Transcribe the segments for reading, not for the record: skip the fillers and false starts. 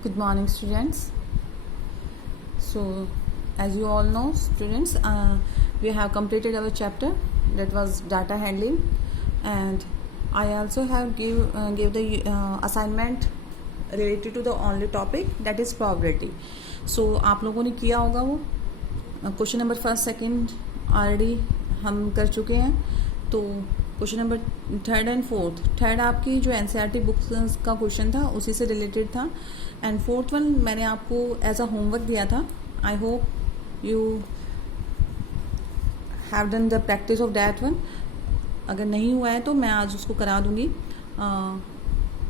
Good morning, students. So, as you all know, students, we have completed our chapter that was data handling, and I also have gave the assignment related to the only topic, that is probability. So, आप लोगों ने किया होगा वो question number first second already हम कर चुके हैं. तो question number third and fourth, third आपकी जो एनसीईआरटी बुक्स का क्वेश्चन था उसी से रिलेटेड था, एंड फोर्थ वन मैंने आपको एज अ होमवर्क दिया था. I hope you have done the practice of that one. अगर नहीं हुआ है तो मैं आज उसको करा दूंगी.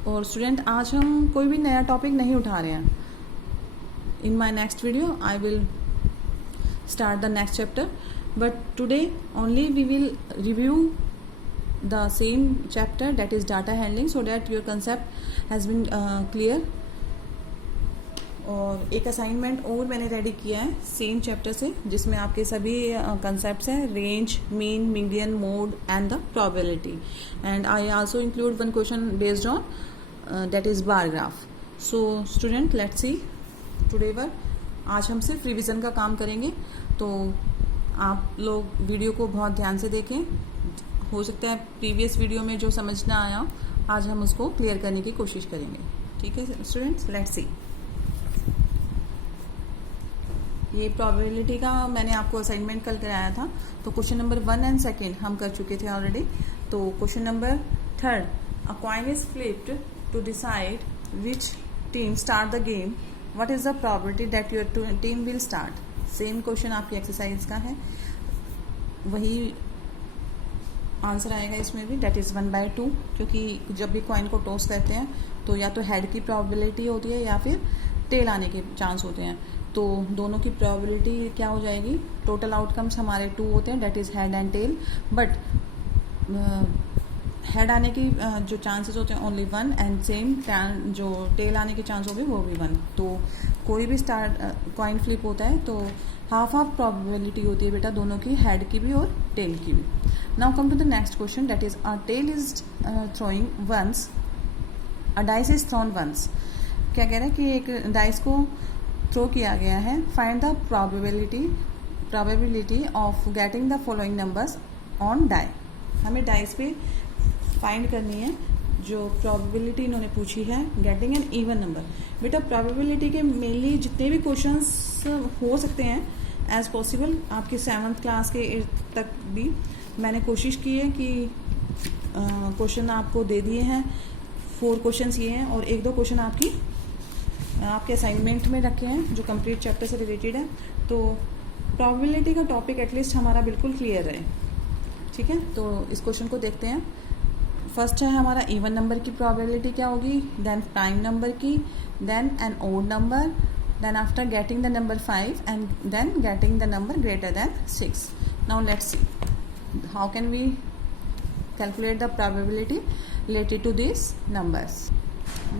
और स्टूडेंट, आज हम कोई भी नया टॉपिक नहीं उठा रहे हैं. In my next video I will start the next chapter, but today only we will review the same chapter, that is data handling, so that your concept has been clear. और एक assignment और मैंने ready किया है same chapter से, जिसमें आपके सभी कंसेप्ट्स हैं: range, mean, median, mode and the probability. And I also include one question based on that is bar graph. So student, let's see today work. आज हम सिर्फ रिवीजन का काम करेंगे, तो आप लोग वीडियो को बहुत ध्यान से देखें. हो सकता है प्रीवियस वीडियो में जो समझ ना आया, आज हम उसको क्लियर करने की कोशिश करेंगे. ठीक है स्टूडेंट्स, लेट्स सी. ये प्रोबेबिलिटी का मैंने आपको असाइनमेंट कल कराया था, तो क्वेश्चन नंबर 1 एंड 2 हम कर चुके थे ऑलरेडी. तो question number 3, a coin is flipped to decide which team start the game. What is the probability that your team will start? Same question आपकी एक्सरसाइज का है, वही आंसर आएगा इसमें भी. डेट इज़ 1/2, क्योंकि जब भी कॉइन को टॉस करते हैं तो या तो हेड की प्रोबेबिलिटी होती है या फिर टेल आने के चांस होते हैं. तो दोनों की प्रोबेबिलिटी क्या हो जाएगी? टोटल आउटकम्स हमारे 2 होते हैं, that is head and tail, but head आने की जो चांसेस होते हैं ओनली 1, एंड सेम जो टेल आने के चांस होंगे वो भी 1. तो कोई भी कॉइन फ्लिप होता है तो हाफ प्रोबेबिलिटी होती है बेटा दोनों की, हेड की भी और टेल की भी. Now come to the next question, that is a tail is throwing once, a dice is thrown once. क्या कह रहा है कि एक डाइस को थ्रो किया गया है. Find the probability of getting the following numbers on die. हमें डाइस पे फाइंड करनी है जो प्रोबेबिलिटी इन्होंने पूछी है, गेटिंग एन इवन नंबर. बेटा प्रोबेबिलिटी के मेनली जितने भी क्वेश्चंस हो सकते हैं एज पॉसिबल, आपके 7th क्लास के तक भी मैंने कोशिश की है कि क्वेश्चन आपको दे दिए हैं. 4 क्वेश्चंस ये हैं और 1-2 क्वेश्चन आपके असाइनमेंट में रखे हैं जो कंप्लीट चैप्टर से रिलेटेड है. तो प्रोबेबिलिटी का टॉपिक एटलीस्ट हमारा बिल्कुल क्लियर रहे. ठीक है, तो इस क्वेश्चन को देखते हैं. फर्स्ट है हमारा इवन नंबर की प्रोबेबिलिटी क्या होगी, देन प्राइम नंबर की, then an odd number, then after getting the number 5 and then getting the number greater than 6. Now let's see how can we calculate the probability related to this numbers.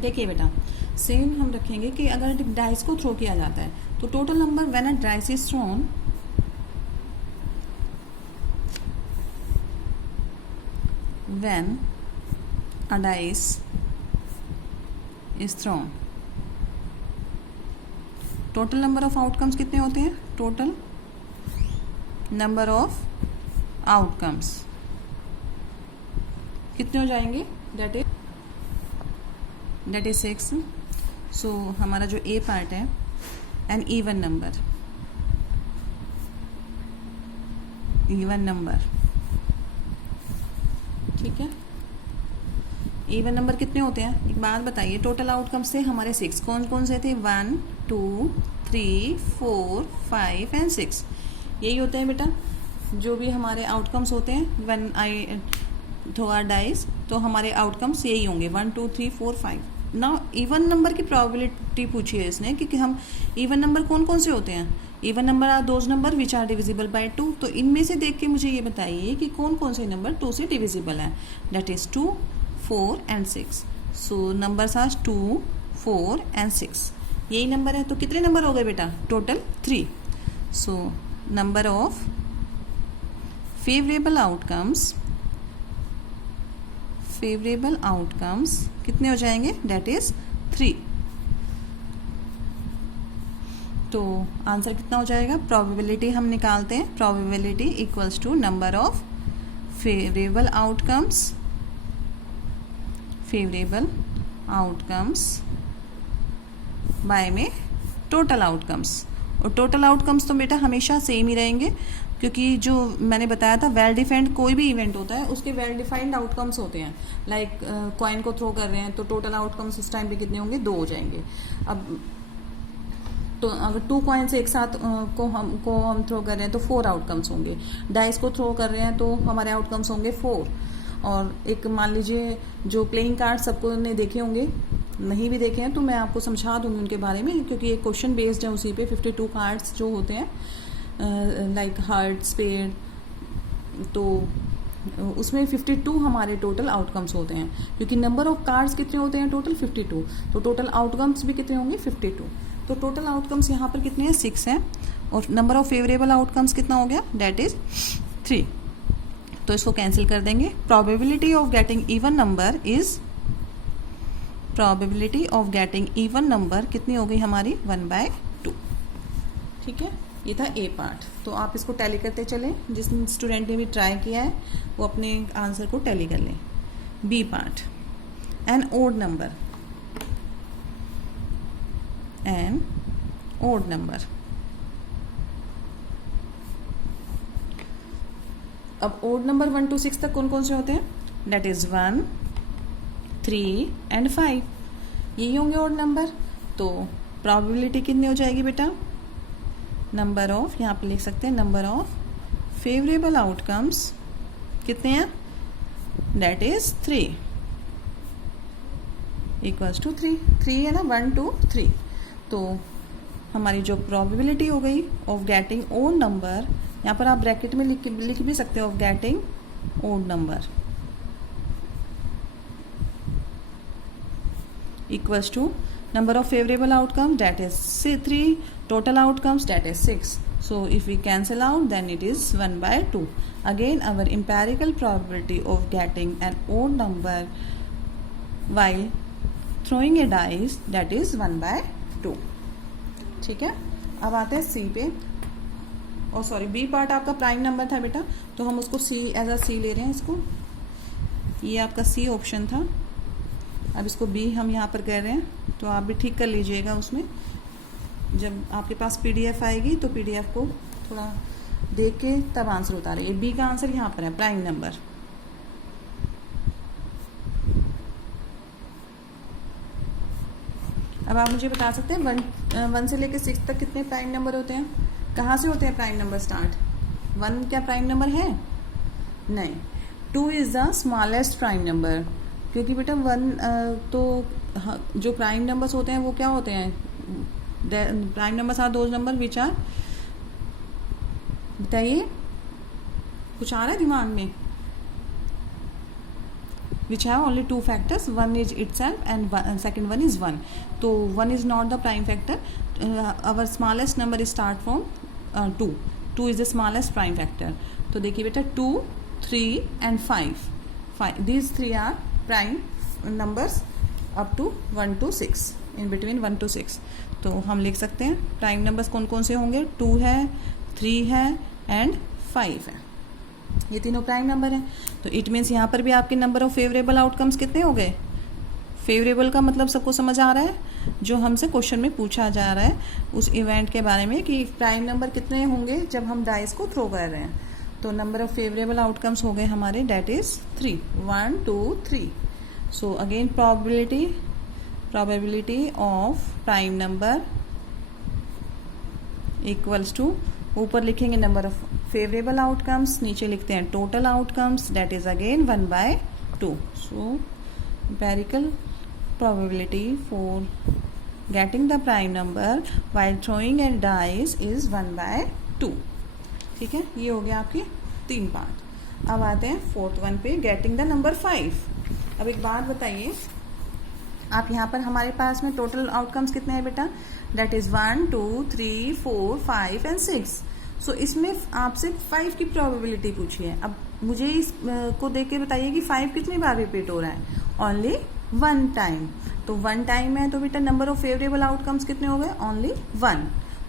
देखिए बेटा, same हम रखेंगे कि अगर dice को throw किया जाता है तो total number when a dice is throne, when a dice is thrown, total number of outcomes कितने होते हैं? total number of outcomes कितने हो जाएंगे? that is 6. so हमारा जो A पार्ट है, an even number, ठीक है. इवन नंबर कितने होते हैं? एक बात बताइए, टोटल आउटकम्स थे हमारे 6. कौन कौन से थे? 1, 2, 3, 4, 5 एंड 6. यही होते हैं बेटा जो भी हमारे आउटकम्स होते हैं. When I throw a dice तो हमारे आउटकम्स यही होंगे 1, 2, 3, 4, 5. नाउ इवन नंबर की प्रोबेबिलिटी पूछी है इसने कि हम इवन नंबर कौन कौन से होते हैं. Even number are those number which are divisible by 2. तो इनमें से देख के मुझे ये बताइए कि कौन कौन से नंबर 2 से डिविजिबल है. That is 2, 4 and 6. So numbers are 2, 4 and 6. यही नंबर है. तो कितने नंबर हो गए बेटा? Total 3. So number of favourable outcomes कितने हो जाएंगे? That is 3. तो आंसर कितना हो जाएगा, प्रोबेबिलिटी हम निकालते हैं, probability equals to number of favourable outcomes by में टोटल आउटकम्स। और टोटल आउटकम्स तो बेटा हमेशा सेम ही रहेंगे, क्योंकि जो मैंने बताया था वेल डिफाइंड कोई भी इवेंट होता है उसके वेल डिफाइंड आउटकम्स होते हैं। लाइक कॉइन को थ्रो कर रहे हैं तो टोटल आउटकम्स उस टाइम पे कितने होंगे, 2 हो जाएंगे। अब तो अगर 2 कॉइन्स एक साथ को हम थ्रो कर रहे हैं तो 4 आउटकम्स होंगे। डाइस को थ्रो कर रहे हैं तो हमारे आउटकम्स होंगे 4। और एक मान लीजिए जो प्लेइंग कार्ड सबको ने देखे होंगे, नहीं भी देखे हैं तो मैं आपको समझा दूंगी उनके बारे में, क्योंकि एक क्वेश्चन बेस्ड है उसी पे। 52 कार्ड्स जो होते हैं लाइक हार्ट, स्पेड, तो उसमें 52 हमारे टोटल आउटकम्स होते हैं, क्योंकि नंबर ऑफ कार्ड्स कितने होते हैं टोटल 52, तो टोटल आउटकम्स भी कितने होंगे 52। तो टोटल आउटकम्स यहाँ पर कितने हैं 6 हैं, और नंबर ऑफ फेवरेबल आउटकम्स कितना हो गया, दैट इज 3। तो इसको कैंसिल कर देंगे। Probability of getting even number is, probability of getting even number कितनी हो गई हमारी 1/2। ठीक है, ये था ए पार्ट। तो आप इसको टैली करते चलें, जिस स्टूडेंट ने भी ट्राई किया है वो अपने आंसर को टैली कर लें। B part, an odd number, an odd number. अब ओड नंबर 1 to 6 तक कौन कौन से होते हैं, दैट इज 1, 3 एंड 5, यही होंगे ओड नंबर। तो प्रोबेबिलिटी कितनी हो जाएगी बेटा, नंबर ऑफ, यहाँ पे लिख सकते हैं नंबर ऑफ फेवरेबल आउटकम्स कितने हैं, दैट इज 3 इक्वल्स टू 3 है ना, 1 to 3। तो हमारी जो प्रोबेबिलिटी हो गई ऑफ गेटिंग ओड नंबर, यहाँ पर आप ब्रैकेट में लिख भी सकते हो, of getting odd number equals to number of favorable outcomes, that is 3, total outcomes, that is 6. So if we cancel out, then it is 1/2. Again our empirical probability of getting an odd number while throwing a dice, that is 1/2. ठीक है, अब आते हैं सी पे। और sorry, B part आपका prime number था बेटा, तो हम उसको सी एज अ सी ले रहे हैं इसको, ये आपका सी ऑप्शन था। अब इसको बी हम यहाँ पर कह रहे हैं, तो आप भी ठीक कर लीजिएगा उसमें। जब आपके पास पीडीएफ आएगी तो पीडीएफ को थोड़ा देख के तब आंसर उतारिए। बी का आंसर यहाँ पर है प्राइम नंबर। अब आप मुझे बता सकते हैं 1 से लेकर 6 तक कितने प्राइम नंबर होते हैं, कहाँ से होते हैं प्राइम नंबर स्टार्ट। 1 क्या प्राइम नंबर है, नहीं। 2 is the smallest prime number, क्योंकि बेटा 1 तो जो प्राइम नंबर्स होते हैं वो क्या होते हैं, prime numbers are those number which are, बताइए कुछ आ रहा है दिमाग में, which have only 2 factors, one is itself and second one is 1. So 1 is not the prime factor. Our smallest number is start from 2. 2 is the smallest prime factor. तो देखिए बेटा 2, 3 and 5. These 3 are prime numbers up to 1 to 6. In between 1 to 6. तो हम लिख सकते हैं prime numbers कौन कौन से होंगे, 2 है, 3 है एंड 5 है। ये तीनों प्राइम नंबर हैं। तो इट मीन्स यहाँ पर भी आपके नंबर ऑफ फेवरेबल आउटकम्स कितने हो गए। फेवरेबल का मतलब सबको समझ आ रहा है, जो हमसे क्वेश्चन में पूछा जा रहा है उस इवेंट के बारे में कि प्राइम नंबर कितने होंगे जब हम डाइस को थ्रो कर रहे हैं। तो नंबर ऑफ फेवरेबल आउटकम्स हो गए हमारे, that is 3, 1 2 3। So again probability of prime number equals to, ऊपर लिखेंगे नंबर ऑफ फेवरेबल आउटकम्स, नीचे लिखते हैं total outcomes, that is again 1/2। So empirical probability for getting the prime number while throwing and dice is 1/2। ठीक है, ये हो गया आपके 3 पार्ट। अब आते हैं 4th वन पे, गेटिंग द नंबर 5। अब एक बात बताइए, आप यहाँ पर हमारे पास में टोटल आउटकम्स कितने हैं बेटा, दैट इज 1 2 3 4 5 एंड 6। सो इसमें आपसे 5 की प्रोबेबिलिटी पूछी है। अब मुझे इसको देख के बताइए कि 5 कितनी बार रिपीट हो रहा है, ओनली 1 टाइम। तो 1 टाइम है तो बेटा नंबर ऑफ फेवरेबल आउटकम्स कितने हो गए, ओनली 1।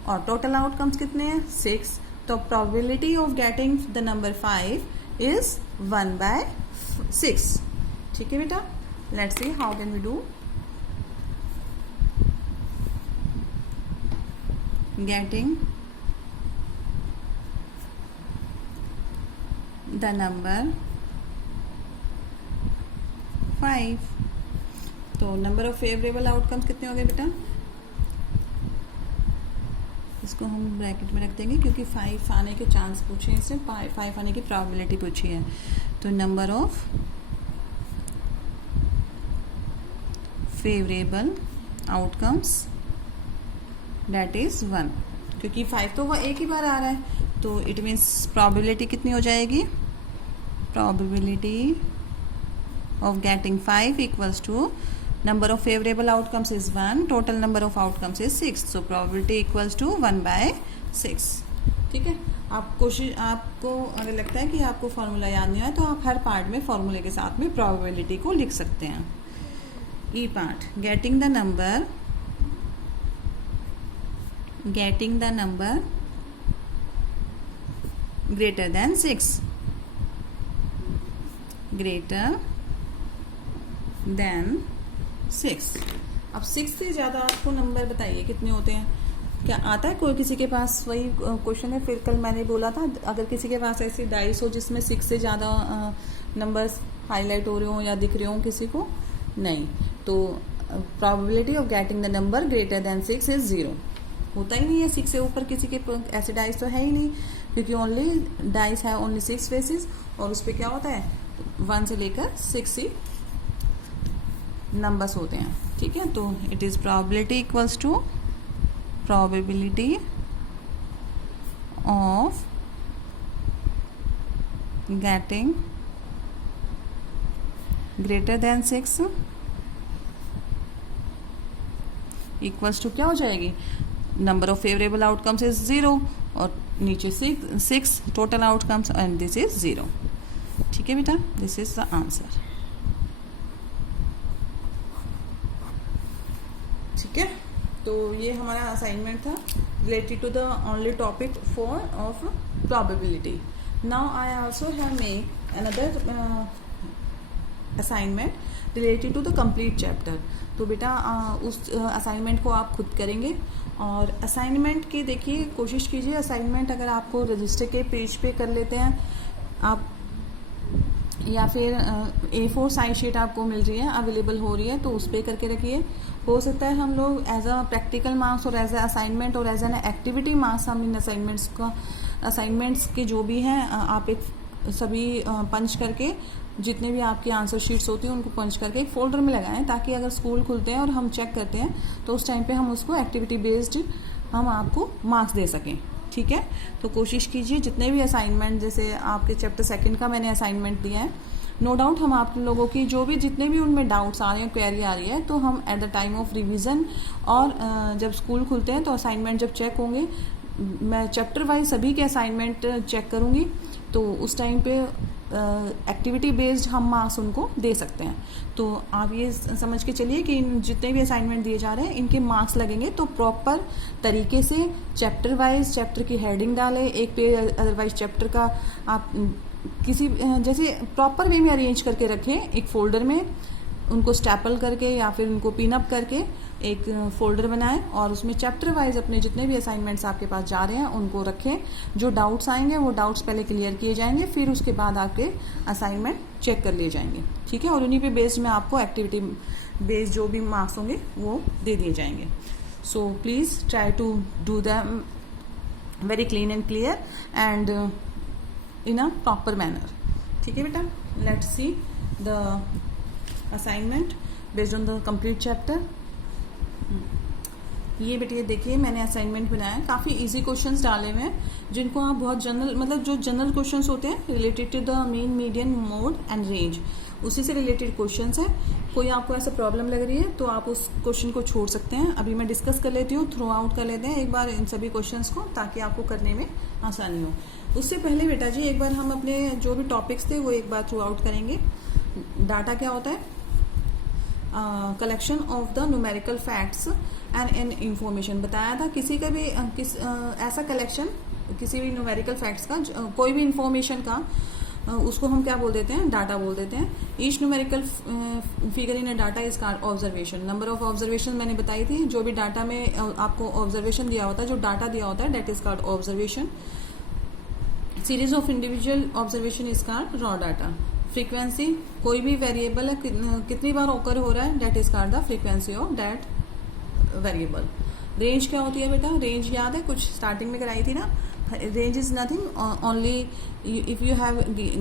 और टोटल आउटकम्स कितने हैं 6, तो probability of getting the number 5 is 1/6। ठीक है बेटा, let's see how can we do. Getting the number 5, तो नंबर ऑफ फेवरेबल आउटकम्स कितने हो गए बेटा, इसको हम ब्रैकेट में रख देंगे क्योंकि 5 आने के चांस पूछे, इससे 5 आने की प्रोबेबिलिटी पूछी है। तो number of favourable outcomes that is 1, क्योंकि 5 तो वह एक ही बार आ रहा है, तो इट मीन्स प्रोबेबिलिटी कितनी हो जाएगी, probability of getting 5 equals to number of favorable outcomes is 1, total number of outcomes is 6, so probability equals to 1/6। ठीक है, आपको अगर लगता है कि आपको फॉर्मूला याद नहीं आया तो आप हर पार्ट में फॉर्मूले के साथ में प्रोबेबिलिटी को लिख सकते हैं। E part, getting the number greater than 6, greater than 6। अब 6 से ज़्यादा आपको नंबर बताइए कितने होते हैं, क्या आता है कोई किसी के पास, वही क्वेश्चन है। फिर कल मैंने बोला था अगर किसी के पास ऐसी डाइस हो जिसमें 6 से ज़्यादा नंबर्स हाईलाइट हो रहे हो या दिख रहे हो किसी को, नहीं, तो probability of getting the number greater than 6 is 0। होता ही नहीं है 6 से ऊपर किसी के ऐसे डाइस तो है ही नहीं, क्योंकि ओनली डाइस है ओनली 6 फेसेस, और उस पर क्या होता है 1 से लेकर 6 ही नंबर्स होते हैं। ठीक है, तो it is probability equals to probability of getting greater than 6 equals to क्या हो जाएगी, number of favourable outcomes is 0 और नीचे 6 total outcomes and this is 0। ठीक है बेटा, दिस इज द आंसर। ठीक है, तो ये हमारा असाइनमेंट था related to the only topic 4 of probability. Now I also have made another assignment related to the complete chapter. तो बेटा उस असाइनमेंट को आप खुद करेंगे, और असाइनमेंट की देखिए कोशिश कीजिए, असाइनमेंट अगर आपको रजिस्टर के पेज पे कर लेते हैं आप, या फिर A4 साइज शीट आपको मिल रही है, अवेलेबल हो रही है, तो उस पर करके रखिए। हो सकता है हम लोग एज अ प्रैक्टिकल मार्क्स और एज अ असाइनमेंट और एज एन एक्टिविटी मार्क्स हम इन असाइनमेंट्स के जो भी हैं आप एक सभी पंच करके, जितने भी आपके आंसर शीट्स होती हैं उनको पंच करके एक फोल्डर में लगाएं, ताकि अगर स्कूल खुलते हैं और हम चेक करते हैं तो उस टाइम पे हम उसको एक्टिविटी बेस्ड हम आपको मार्क्स दे सकें। ठीक है, तो कोशिश कीजिए जितने भी असाइनमेंट, जैसे आपके चैप्टर 2 का मैंने असाइनमेंट दिया है, नो डाउट हम आप लोगों की जो भी जितने भी उनमें डाउट्स आ रहे हैं, क्वेरी आ रही है, तो हम at the time of revision और जब स्कूल खुलते हैं तो असाइनमेंट जब चेक होंगे, मैं चैप्टर वाइज सभी के असाइनमेंट चेक करूँगी, तो उस टाइम पे एक्टिविटी बेस्ड हम मार्क्स उनको दे सकते हैं। तो आप ये समझ के चलिए कि जितने भी असाइनमेंट दिए जा रहे हैं इनके मार्क्स लगेंगे, तो प्रॉपर तरीके से चैप्टर वाइज चैप्टर की हेडिंग डालें एक पे, अदरवाइज चैप्टर का आप किसी जैसे प्रॉपर वे में अरेंज करके रखें एक फोल्डर में, उनको स्टैपल करके या फिर उनको पिन अप करके एक फोल्डर बनाएं, और उसमें चैप्टर वाइज अपने जितने भी असाइनमेंट्स आपके पास जा रहे हैं उनको रखें। जो डाउट्स आएंगे वो डाउट्स पहले क्लियर किए जाएंगे, फिर उसके बाद आपके असाइनमेंट चेक कर लिए जाएंगे। ठीक है, और उन्हीं पे बेस्ड में आपको एक्टिविटी बेस्ड जो भी मार्क्स होंगे वो दे दिए जाएंगे। So please try to do them very clean and clear and in a proper manner. ठीक है बेटा, let's see the assignment based on the complete chapter. ये बेटे देखिए मैंने असाइनमेंट बनाया है, काफ़ी इजी क्वेश्चंस डाले हुए हैं, जिनको आप बहुत जनरल, मतलब जो जनरल क्वेश्चंस होते हैं related to the mean, median, mode and range, उसी से रिलेटेड क्वेश्चंस है। कोई आपको ऐसा प्रॉब्लम लग रही है तो आप उस क्वेश्चन को छोड़ सकते हैं। अभी मैं डिस्कस कर लेती हूँ, थ्रू आउट कर लेते हैं एक बार इन सभी क्वेश्चंस को, ताकि आपको करने में आसानी हो। उससे पहले बेटा जी एक बार हम अपने जो भी टॉपिक्स थे वो एक बार थ्रू आउट करेंगे। डाटा क्या होता है? Collection of the numerical facts and an information बताया था। किसी का भी ऐसा कलेक्शन किसी भी न्यूमेरिकल फैक्ट्स का, कोई भी इंफॉर्मेशन का, उसको हम क्या बोल देते हैं, डाटा बोल देते हैं। Each numerical figure in data is called observation. Number of observation मैंने बताई थी, जो भी डाटा में आपको ऑब्जर्वेशन दिया होता है, जो डाटा दिया होता है, that is called observation. Series of individual observation is called raw data. Frequency, कोई भी वेरिएबल है कितनी बार ऑकर हो रहा है, that is called the frequency of that variable. Range क्या होती है बेटा, रेंज याद है, कुछ स्टार्टिंग में कराई थी ना। Range is nothing, only if you have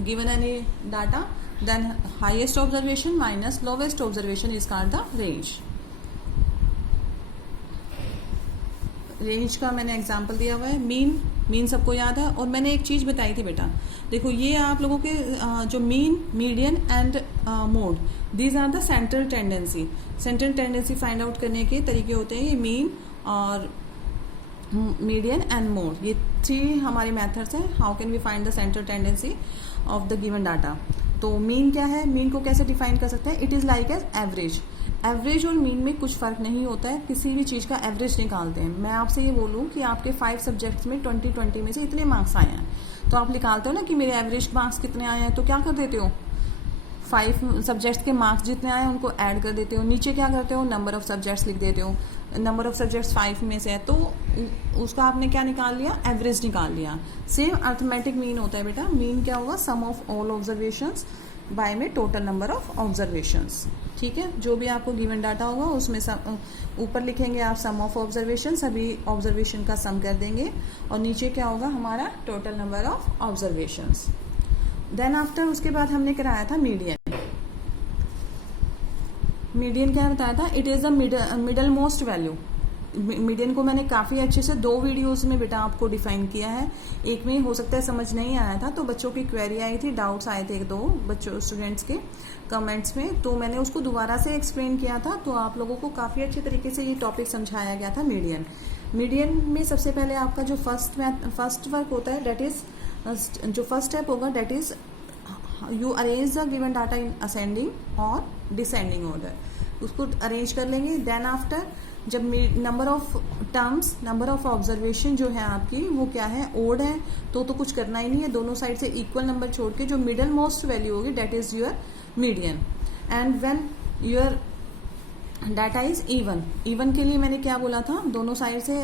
given any data, then highest observation minus lowest observation is called the range. Range का मैंने एग्जांपल दिया हुआ है। मीन सबको याद है। और मैंने एक चीज़ बताई थी बेटा, देखो ये आप लोगों के जो mean, median and mode, these are the central tendency. Central tendency find out करने के तरीके होते हैं ये मीन और मीडियन एंड मोड, ये 3 हमारे मेथड्स हैं। How can we find the central tendency of the given data. तो मीन क्या है, मीन को कैसे डिफाइन कर सकते हैं, it is like as average. Average और मीन में कुछ फर्क नहीं होता है, किसी भी चीज़ का एवरेज निकालते हैं। मैं आपसे ये बोलूँ कि आपके 5 सब्जेक्ट्स में 2020 में से इतने मार्क्स आए हैं, तो आप निकालते हो ना कि मेरे एवरेज मार्क्स कितने आए हैं, तो क्या कर देते हो, 5 सब्जेक्ट्स के मार्क्स जितने आए हैं उनको ऐड कर देते हो। नीचे क्या करते हो, नंबर ऑफ सब्जेक्ट्स लिख देते हो। नंबर ऑफ सब्जेक्ट्स 5 में से है तो उसका आपने क्या निकाल लिया, एवरेज निकाल लिया। सेम अर्थमेटिक मीन होता है बेटा। मीन क्या होगा, सम ऑफ ऑल ऑब्जर्वेशंस बाय में टोटल नंबर ऑफ ऑब्जर्वेशंस। ठीक है, जो भी आपको गिवन डाटा होगा उसमें ऊपर लिखेंगे आप सम ऑफ ऑब्जर्वेशन, सभी ऑब्जर्वेशन का सम कर देंगे, और नीचे क्या होगा हमारा total number of observations. Then after उसके बाद हमने कराया था मीडियन। मीडियन क्या बताया था, it is the middle most value. Median को मैंने काफ़ी अच्छे से 2 वीडियोस में बेटा आपको डिफाइन किया है। एक में हो सकता है समझ नहीं आया था, तो बच्चों की क्वेरी आई थी, डाउट्स आए थे 1-2 बच्चों स्टूडेंट्स के कमेंट्स में, तो मैंने उसको दोबारा से एक्सप्लेन किया था। तो आप लोगों को काफ़ी अच्छे तरीके से ये टॉपिक समझाया गया था मीडियन। मीडियन में सबसे पहले आपका जो फर्स्ट वर्क होता है, डेट इज जो फर्स्ट स्टेप होगा, that is you arrange the given data in ascending और डिसेंडिंग ऑर्डर, उसको अरेंज कर लेंगे। देन आफ्टर जब number of terms, number of observation जो है आपकी वो क्या है, ओड है, तो कुछ करना ही नहीं है, दोनों साइड से इक्वल नंबर छोड़ के जो मिडल मोस्ट वैल्यू होगी that is your median. And when your data is even, even के लिए मैंने क्या बोला था, दोनों साइड से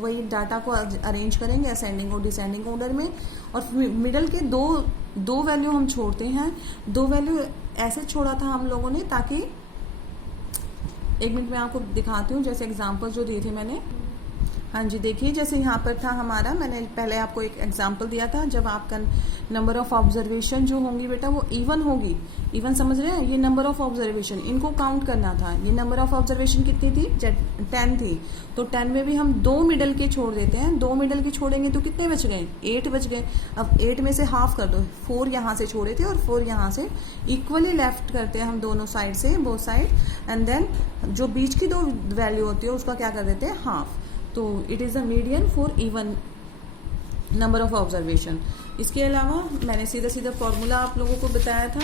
वही डाटा को अरेंज करेंगे असेंडिंग और डिसेंडिंग ऑर्डर में, और मिडल के दो वैल्यू हम छोड़ते हैं। 2 वैल्यू ऐसे छोड़ा था हम लोगों ने ताकि, 1 मिनट में आपको दिखाती हूँ, जैसे एग्जांपल जो दिए थे मैंने। हाँ जी, देखिए जैसे यहाँ पर था हमारा, मैंने पहले आपको एक एग्जांपल दिया था, जब आपका नंबर ऑफ ऑब्जर्वेशन जो होंगी बेटा वो इवन होगी। इवन समझ रहे हैं, ये नंबर ऑफ ऑब्जर्वेशन इनको काउंट करना था। ये नंबर ऑफ ऑब्जर्वेशन कितनी थी, 10 थी, तो 10 में भी हम 2 मिडल के छोड़ देते हैं। 2 मिडल के छोड़ेंगे तो कितने बच गए, 8 बच गए। अब 8 में से हाफ कर दो, 4 यहाँ से छोड़े थे और 4 यहाँ से, इक्वली लेफ्ट करते हैं हम दोनों साइड से, बोथ साइड, एंड देन जो बीच की 2 वैल्यू होती है उसका क्या कर देते हैं, हाफ। तो it is the median for even number of observation. इसके अलावा मैंने सीधा फॉर्मूला आप लोगों को बताया था।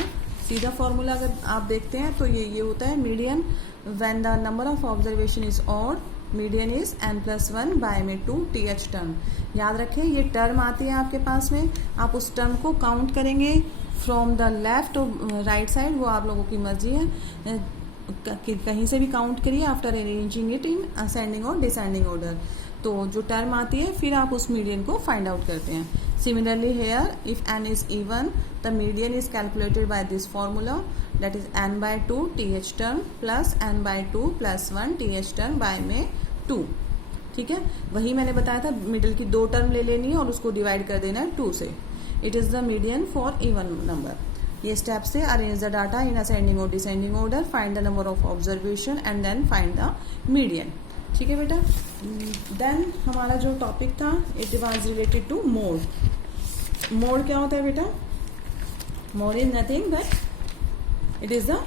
सीधा फॉर्मूला अगर आप देखते हैं तो ये होता है, median when the number of observation is odd, median is n+1 by में 2 th टर्म। याद रखें ये टर्म आती है आपके पास में, आप उस टर्म को काउंट करेंगे फ्रॉम द लेफ्ट और राइट साइड, वो आप लोगों की मर्जी है, कहीं से भी काउंट करिए after arranging it in ascending और डिसेंडिंग ऑर्डर। तो जो टर्म आती है फिर आप उस मीडियन को फाइंड आउट करते हैं। Similarly here if n is even, the median is calculated by this formula, that is n/2 th term plus n/2 + 1 th term by में 2। ठीक है, वही मैंने बताया था, मिडिल की 2 टर्म ले लेनी है और उसको डिवाइड कर देना है 2 से। It is the median for even number. ये स्टेप से arrange the data in ascending और descending order, find the number of observation and then find the median. ठीक है बेटा। देन हमारा जो टॉपिक था, it was related to mode. Mode क्या होता है बेटा, mode is nothing but it is the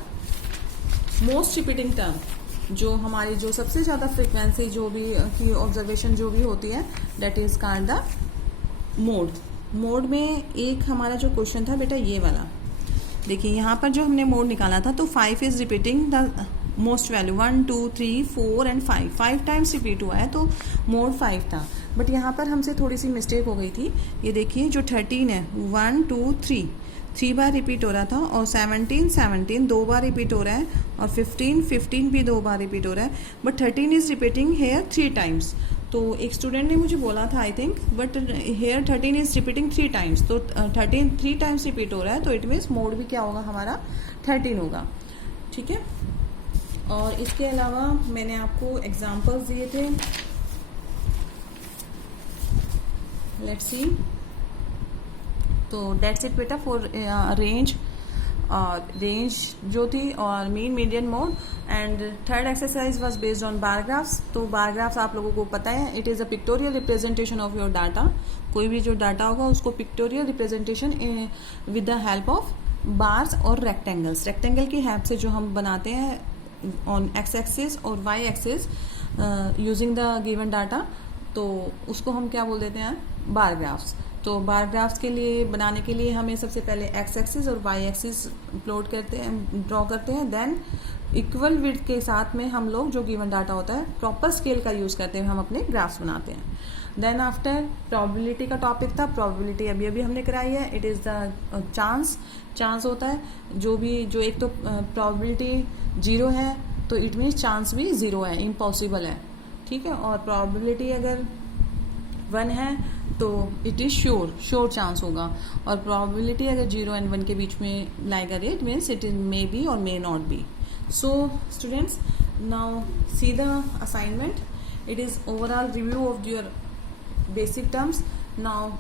most repeating term, जो हमारी जो सबसे ज्यादा फ्रिक्वेंसी जो भी की ऑब्जर्वेशन जो भी होती है, that is called the mode. Mode में एक हमारा जो क्वेश्चन था बेटा ये वाला, देखिए यहाँ पर जो हमने मोड निकाला था, तो 5 is repeating the most value 1 2 3 4 and 5 times repeat हुआ है, तो मोड 5 था। बट यहाँ पर हमसे थोड़ी सी मिस्टेक हो गई थी। ये देखिए जो 13 है 1 2 3 बार रिपीट हो रहा था, और 17 2 बार रिपीट हो रहा है, और 15 भी 2 बार रिपीट हो रहा है, but 13 is repeating here 3 times. तो एक स्टूडेंट ने मुझे बोला था I think, but here 13 is repeating 3 times, तो 13 3 टाइम्स रिपीट हो रहा है, तो इट मीन्स मोड भी क्या होगा हमारा 13 होगा। ठीक है, और इसके अलावा मैंने आपको एग्जाम्पल्स दिए थे, लेट्स सी। तो डेट्स इट बेटा फॉर रेंज जो थी, और mean median mode. And third exercise was based on bar graphs. तो बार ग्राफ्स आप लोगों को पता है, it is a pictorial representation of your data. कोई भी जो डाटा होगा उसको pictorial representation with the help of bars और रेक्टेंगल्स। रेक्टेंगल की हेल्प से जो हम बनाते हैं ऑन एक्स एक्सिस और Y axis using the given data, तो उसको हम क्या बोल देते हैं, बार ग्राफ्स। तो बार ग्राफ्स के लिए बनाने के लिए हमें सबसे पहले एक्स एक्सिस और वाई एक्सिस प्लॉट करते हैं, ड्रॉ करते हैं। देन इक्वल विड्थ के साथ में हम लोग जो गिवन डाटा होता है प्रॉपर स्केल का यूज़ करते हुए हम अपने ग्राफ्स बनाते हैं। देन आफ्टर प्रोबेबिलिटी का टॉपिक था। प्रोबेबिलिटी अभी अभी हमने कराई है। इट इज़ द चांस होता है जो एक तो प्रोबेबिलिटी 0 है तो इट मीन्स चांस भी 0 है, इम्पॉसिबल है। ठीक है, और प्रोबेबिलिटी अगर 1 है तो इट इज श्योर चांस होगा, और प्रोबेबिलिटी अगर 0 एंड 1 के बीच में लाई करे it means it is may be और may not be. So students, now see the assignment. It is overall review of your basic terms. Now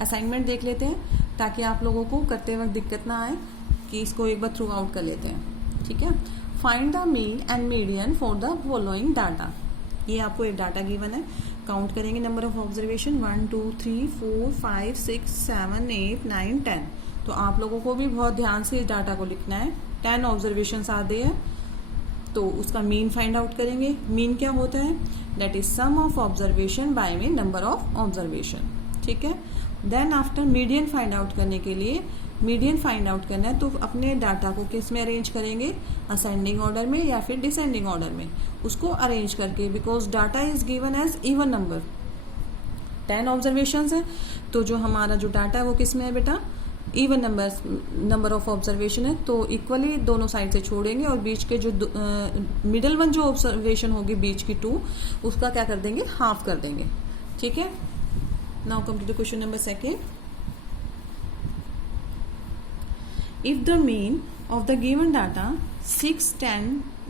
assignment देख लेते हैं ताकि आप लोगों को करते वक्त दिक्कत ना आए, कि इसको एक बार थ्रू आउट कर लेते हैं। ठीक है, find the mean and median for the following data. ये आपको एक डाटा गिवन है, काउंट करेंगे नंबर ऑफ ऑब्जर्वेशन 1 2 3 4 5 6 7 8 9 10। तो आप लोगों को भी बहुत ध्यान से इस डाटा को लिखना है। 10 ऑब्जर्वेशन आते हैं, तो उसका मीन फाइंड आउट करेंगे। मीन क्या होता है, that is sum of observation by में नंबर ऑफ ऑब्जर्वेशन। ठीक है, then after median find out करने के लिए, मीडियन फाइंड आउट करना है तो अपने डाटा को किस में अरेंज करेंगे, असेंडिंग ऑर्डर में या फिर डिसेंडिंग ऑर्डर में, उसको अरेंज करके, because data is given as even number. 10 observation है, तो जो हमारा जो डाटा है वो किस में है बेटा, इवन नंबर ऑफ ऑब्जर्वेशन है, तो इक्वली दोनों साइड से छोड़ेंगे, और बीच के जो मिडल वन जो ऑब्जर्वेशन होगी बीच की 2, उसका क्या कर देंगे, हाफ कर देंगे। ठीक है, now come to the question number 2. If the mean of the given data 6, 10,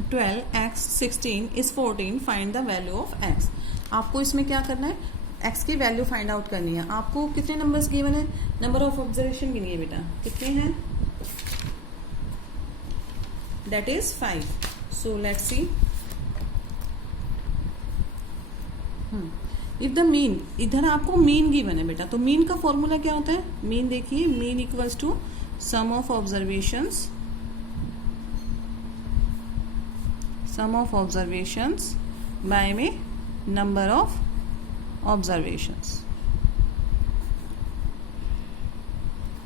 12, x, 16 is 14, find the value of x. आपको इसमें क्या करना है, x की वैल्यू फाइंड आउट करनी है। आपको कितने नंबर्स गिवन है, नंबर ऑफ ऑब्जर्वेशन गिनिए बेटा, कितने हैं, that is 5. So let's see. If the mean, इधर आपको मीन गिवन है बेटा, तो मीन का फॉर्मूला क्या होता है, मीन देखिए, mean equals to sum of observations by में number of observations,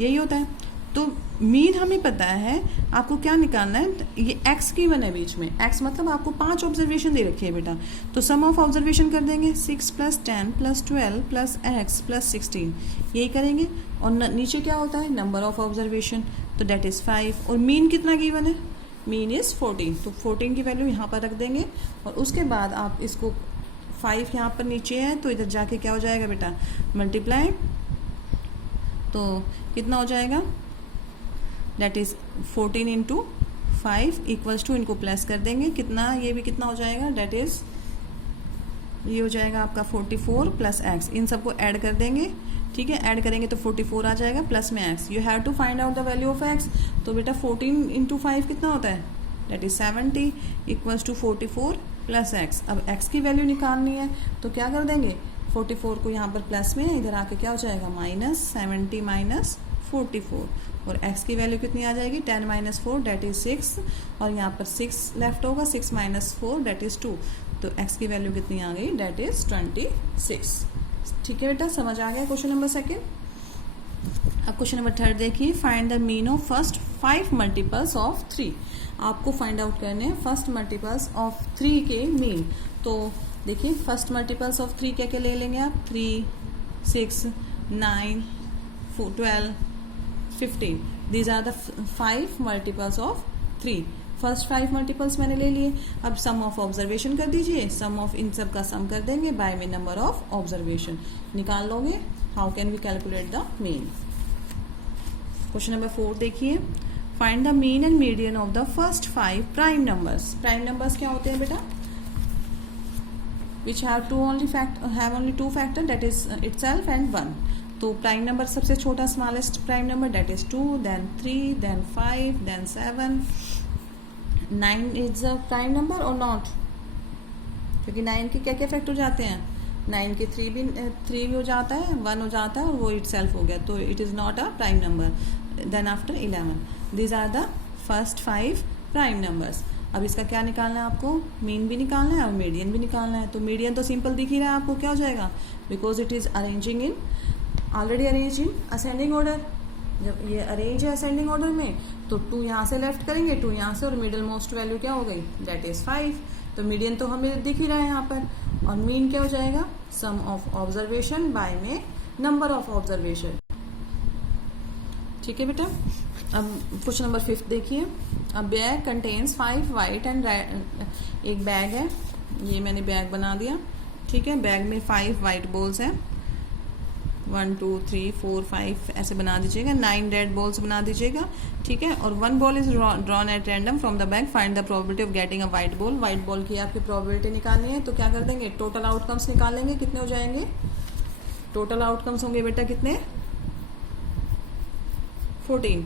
यही होता है। तो मीन हमें पता है, आपको क्या निकालना है, ये x की वन है बीच में, x मतलब आपको 5 ऑब्जर्वेशन दे रखी है बेटा, तो सम ऑफ ऑब्जर्वेशन कर देंगे 6 + 10 + 12 + x + 16, यही करेंगे। और नीचे क्या होता है, नंबर ऑफ ऑब्जर्वेशन, तो डेट इज 5, और मीन कितना गिवन है, मीन इज 14, तो 14 की वैल्यू यहाँ पर रख देंगे, और उसके बाद आप इसको 5 यहाँ पर नीचे है, तो इधर जाके क्या हो जाएगा बेटा, मल्टीप्लाई, तो कितना हो जाएगा, दैट इज 14 × 5 = इनको प्लस कर देंगे, कितना, ये भी कितना हो जाएगा, दैट इज ये हो जाएगा आपका 44 + x, इन सबको ऐड कर देंगे। ठीक है, ऐड करेंगे तो 44 आ जाएगा, प्लस में x, you have to find out the value of x। तो बेटा 14 × 5 कितना होता है, दैट इज 70 = 44 + x। अब x की वैल्यू निकालनी है, तो क्या कर देंगे, 44 को यहाँ पर प्लस में, इधर आके क्या हो जाएगा, -70 - 44, और x की वैल्यू कितनी आ जाएगी, 10 - 4 दैट इज 6, और यहाँ पर 6 लेफ्ट होगा, 6 - 4 दैट इज 2, तो x की वैल्यू कितनी आ गई, दैट इज 26। ठीक है बेटा, समझ आ गया क्वेश्चन नंबर 2। अब क्वेश्चन नंबर 3 देखिए, find the mean of first 5 multiples of 3। आपको फाइंड आउट करने हैं फर्स्ट मल्टीपल्स ऑफ 3 के मीन। तो देखिए फर्स्ट मल्टीपल्स ऑफ 3 क्या क्या ले लेंगे आप, 3, 6, 9, 12, 15। These are the 5 multiples of 3। First 5 multiples मैंने ले लिए। अब सम ऑफ ऑब्जर्वेशन कर दीजिए, सम ऑफ इन सब का सम कर देंगे बाय में नंबर ऑफ ऑब्जर्वेशन निकाल लोगे। How can we calculate the mean. Question number 4 देखिए, find the mean and median of the first 5 prime numbers. Prime numbers क्या होते हैं बेटा, which have only two factor that is itself and 1। तो prime number सबसे छोटा smallest prime number that is 2, then 3, then 5, then 7। 9 is a prime number और not, क्योंकि 9 के क्या क्या फैक्टर हो जाते हैं, 9 के 3 भी हो जाता है, 1 हो जाता है और वो इट सेल्फ हो गया, तो it is not a prime number. Then after 11 these are the first 5 prime numbers. अब इसका क्या निकालना है आपको, मीन भी निकालना है और मीडियन भी निकालना है। तो मीडियन तो सिंपल दिख ही रहा है आपको, क्या हो जाएगा, because it is arranging in already arrange in ascending order. जब ये अरेंज है असेंडिंग ऑर्डर में तो 2 यहाँ से लेफ्ट करेंगे, 2 यहाँ से, और मिडिल मोस्ट वैल्यू क्या हो गई, दैट इज 5। तो मीडियन तो हमें दिख ही रहा है यहाँ पर, और मीन क्या हो जाएगा, सम ऑफ ऑब्जर्वेशन बाय में नंबर ऑफ ऑब्जर्वेशन। ठीक है बेटा। अब क्वेश्चन नंबर 5 देखिए, अ bag contains 5 white and red. एक बैग है, ये मैंने बैग बना दिया, ठीक है। बैग में 5 वाइट बॉल्स हैं, 1 2 3 4 5 ऐसे बना दीजिएगा, 9 रेड बॉल्स बना दीजिएगा, ठीक है। और 1 ball is drawn at random from the bag, find the probability of getting a white ball. White ball की आपकी प्रोबेबिलिटी निकालनी है, तो क्या कर देंगे, टोटल आउटकम्स निकालेंगे, कितने हो जाएंगे, टोटल आउटकम्स होंगे बेटा कितने, 14,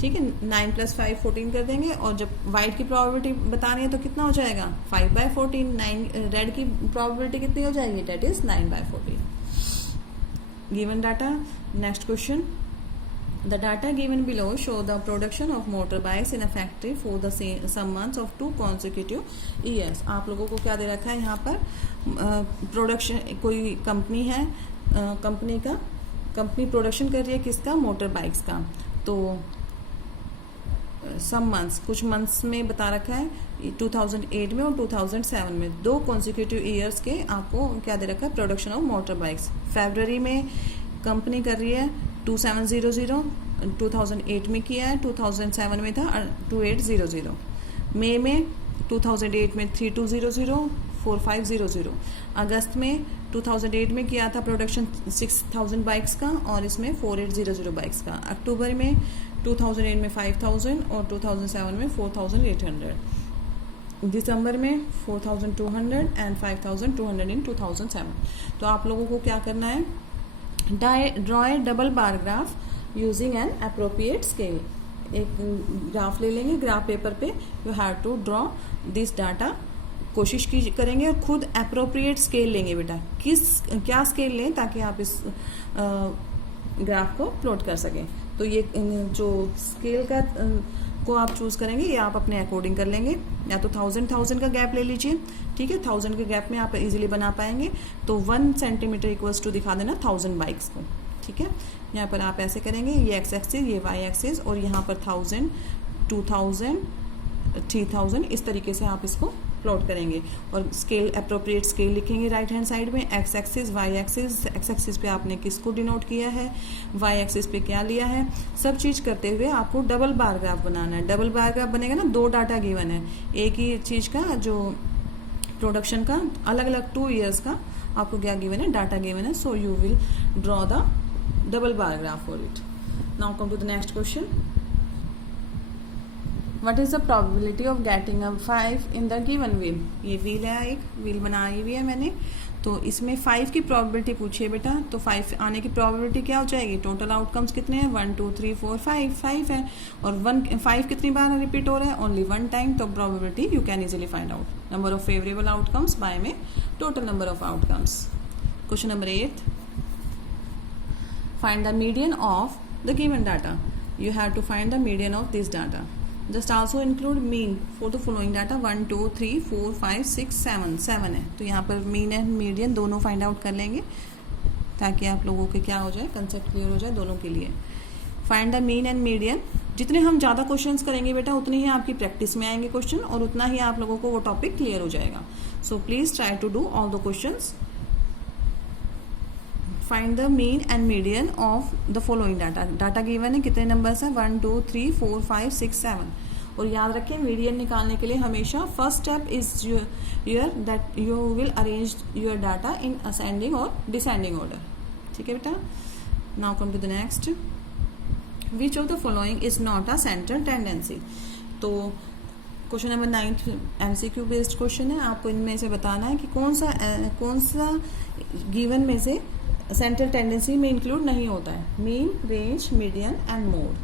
ठीक है। 9 + 5 14 कर देंगे, और जब वाइट की प्रोबेबिलिटी बतानी है तो कितना हो जाएगा, 5/14। 9 रेड की प्रोबेबिलिटी कितनी हो जाएगी, that is 9/14। Given data, next question, the data given below show the production of motor bikes in a factory for the some months of 2 consecutive years. आप लोगों को क्या दे रखा है यहाँ पर, प्रोडक्शन, कोई कंपनी है, कंपनी प्रोडक्शन कर रही है किसका, मोटर बाइक्स का। तो सम मंथ्स, कुछ मंथ्स में बता रखा है, 2008 में और 2007 में 2 consecutive ईयर्स के आपको क्या दे रखा है, प्रोडक्शन ऑफ मोटर बाइक्स। फरवरी में कंपनी कर रही है 2700, 2008 में किया है, 2007 में था 2800। मई में 2008 में 3200, 4500। अगस्त में 2008 में किया था प्रोडक्शन 6000 बाइक्स का, और इसमें 4800 बाइक्स का। अक्टूबर में 2008 में 5000 और 2007 में 4800। दिसंबर में 4200 एंड 5200 इन 2007। तो आप लोगों को क्या करना है, draw a double bar graph using an appropriate scale. एक ग्राफ ले लेंगे, ग्राफ पेपर पे you have to draw this data. कोशिश की करेंगे और खुद अप्रोप्रिएट स्केल लेंगे बेटा, क्या स्केल लें ताकि आप इस ग्राफ को प्लॉट कर सकें। तो ये जो स्केल का को आप चूज करेंगे, ये आप अपने अकॉर्डिंग कर लेंगे, या तो 1000 का गैप ले लीजिए, ठीक है। 1000 के गैप में आप इजीली बना पाएंगे। तो 1 सेंटीमीटर इक्वल्स टू दिखा देना 1000 बाइक्स को, ठीक है। यहाँ पर आप ऐसे करेंगे, ये एक्स एक्सिस, ये वाई एक्सिस, और यहाँ पर 1000, 2000, 3000, इस तरीके से आप इसको प्लॉट करेंगे। और स्केल, अप्रोप्रिएट स्केल लिखेंगे राइट हैंड साइड में, X axis, Y axis. X axis पे आपने किसको डिनोट किया है, वाई एक्सिस पे क्या लिया है, सब चीज़ करते हुए आपको डबल बार ग्राफ बनाना है। डबल बार ग्राफ बनेगा ना, 2 डाटा गिवन है, एक ही चीज़ का, जो प्रोडक्शन का अलग अलग 2 ईयर्स का आपको क्या गिवन है, डाटा गिवन है। So you will draw the double bar graph for it. Now come to the next question, What is the probability of getting a 5 in the given wheel? ये wheel है, एक wheel बनाई हुई है मैंने, तो इसमें 5 की प्रोबेबिलिटी पूछी है बेटा। तो 5 आने की प्रोबेबिलिटी क्या हो जाएगी, टोटल आउटकम्स कितने हैं, 1 2 3 4 5 है, और 5 कितनी बार रिपीट हो रहा है, ओनली 1 टाइम। तो probability you can easily find out, number of favourable outcomes by में total number of outcomes. Question number 8, find the median of the given data. You have to find the median of this data. Just also include mean for the following data, 1 2 3 4 5 6 7 है। तो यहाँ पर mean and median दोनों find out कर लेंगे, ताकि आप लोगों के क्या हो जाए, कंसेप्ट क्लियर हो जाए दोनों के लिए। Find the mean and median जितने हम ज़्यादा क्वेश्चंस करेंगे बेटा उतने ही आपकी प्रैक्टिस में आएंगे क्वेश्चन और उतना ही आप लोगों को वो टॉपिक क्लियर हो जाएगा. So please try to do all the questions. Find the mean and median of the following data. Data given है, कितने नंबर्स हैं, 1 2 3 4 5 6 7. और याद रखें मीडियन निकालने के लिए हमेशा first step is your that you will arrange your data in ascending और डिसेंडिंग ऑर्डर. ठीक है बेटा. Now come to the next. Which of the following is not a central tendency. तो question number 9 MCQ based question है. आपको इनमें से बताना है कि कौन सा गिवन में से सेंट्रल टेंडेंसी में इंक्लूड नहीं होता है. Mean, range, median and mode.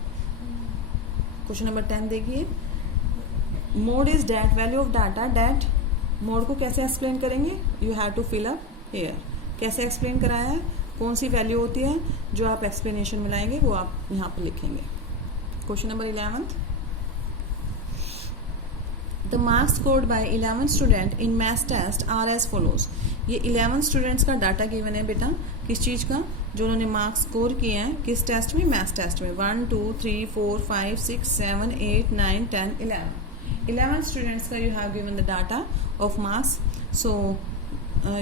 Question number 10 देखिए. Mode is that value of data that. Mode को कैसे एक्सप्लेन करेंगे, you have to fill up here. कैसे एक्सप्लेन कराया है, कौन सी वैल्यू होती है जो आप एक्सप्लेनेशन में लाएंगे वो आप यहाँ पर लिखेंगे. Question number 11. The marks scored by 11 student in maths test are as follows. ये 11 स्टूडेंट्स का डाटा गिवन है बेटा, किस चीज़ का, जो उन्होंने मार्क्स स्कोर किए हैं किस टेस्ट में, मैथ्स टेस्ट में. 1 2 3 4 5 6 7 8 9 10 11 स्टूडेंट्स का you have given the data of marks. So